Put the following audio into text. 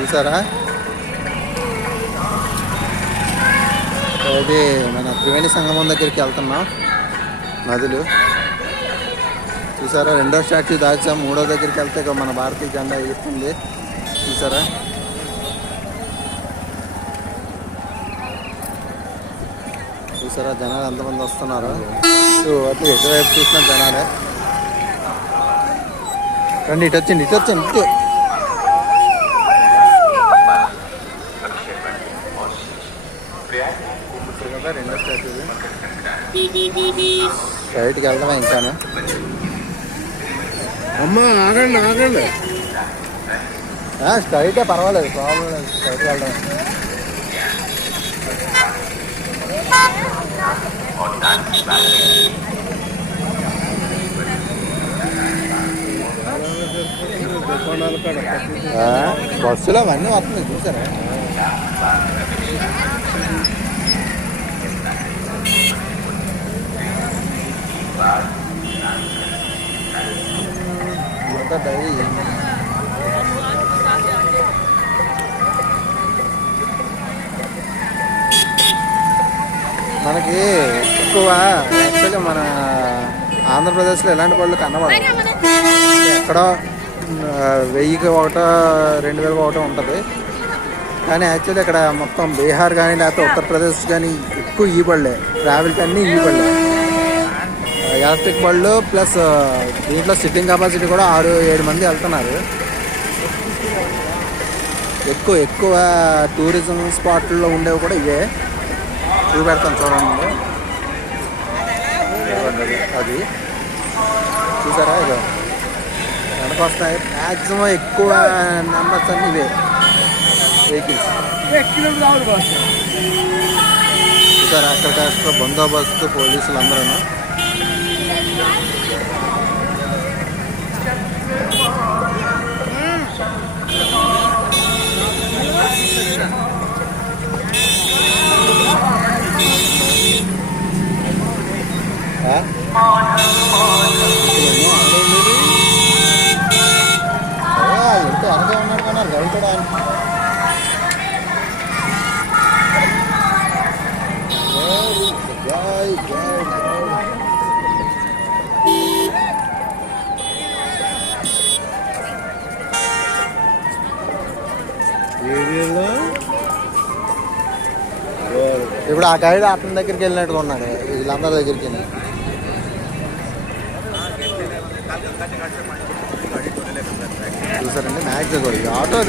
చూసారా, ఇది మన త్రివేణి సంగమం దగ్గరికి వెళ్తున్నాం. నదులు చూసారా, రెండో స్టాచ్యూ దాచాం. మూడో దగ్గరికి వెళ్తే మన భారతీయ జెండా ఎగురుతుంది. చూసారా, చూసారా జనాలు ఎంతమంది వస్తున్నారు. అటు ఎటువైపు చూసిన జనాలే. రండి, ఇటు వచ్చింది, ఇటు వచ్చింది, ఇటు. కదా రెండో స్టాచ్యూ బయటికి వెళ్దామా ఇంకాను. అమ్మా ఆగండి ఆగండి, స్ట్రైటే పర్వాలేదు, ప్రాబ్లం లేదు. స్ట్రైట్కి వెళ్దాం. బస్సులో అవన్నీ వస్తున్నాయి చూసారా. మనకి ఎక్కువ యాక్చువల్లీ మన ఆంధ్రప్రదేశ్లో ఇలాంటి పళ్ళు కనబడదు. ఎక్కడో 1000కి ఒకటో 2000కి ఒకటో ఉంటుంది. కానీ యాక్చువల్లీ ఇక్కడ మొత్తం బీహార్ కానీ లేకపోతే ఉత్తరప్రదేశ్ కానీ ఎక్కువ ఈ బళ్ళే. ట్రావెల్కి అన్నీ ఈ బళ్ళే. ఎలక్ట్రిక్ బళ్ళు ప్లస్ దీంట్లో సిట్టింగ్ కెపాసిటీ కూడా 6-7 మంది వెళ్తున్నారు. ఎక్కువ టూరిజం స్పాట్లో ఉండేవి కూడా ఇవే. చూపెడతాను చూడండి. అది చూసారా, ఇదో వెనక వస్తాయి. మ్యాక్సిమం ఎక్కువ నెంబర్స్ అన్నీ ఇవే వెహికల్స్. చూసారా, అక్కడ బందోబస్తు పోలీసులు అందరూ. ఎంత వెనక ఉన్నాడు కన్నా రైట్ కూడా. ఇప్పుడు ఆ గైడ్ అతని దగ్గరికి వెళ్ళినట్టుగా ఉన్నాడు, వీళ్ళందరి దగ్గరికి. చూసారండి, మ్యాక్సిమం ఆటో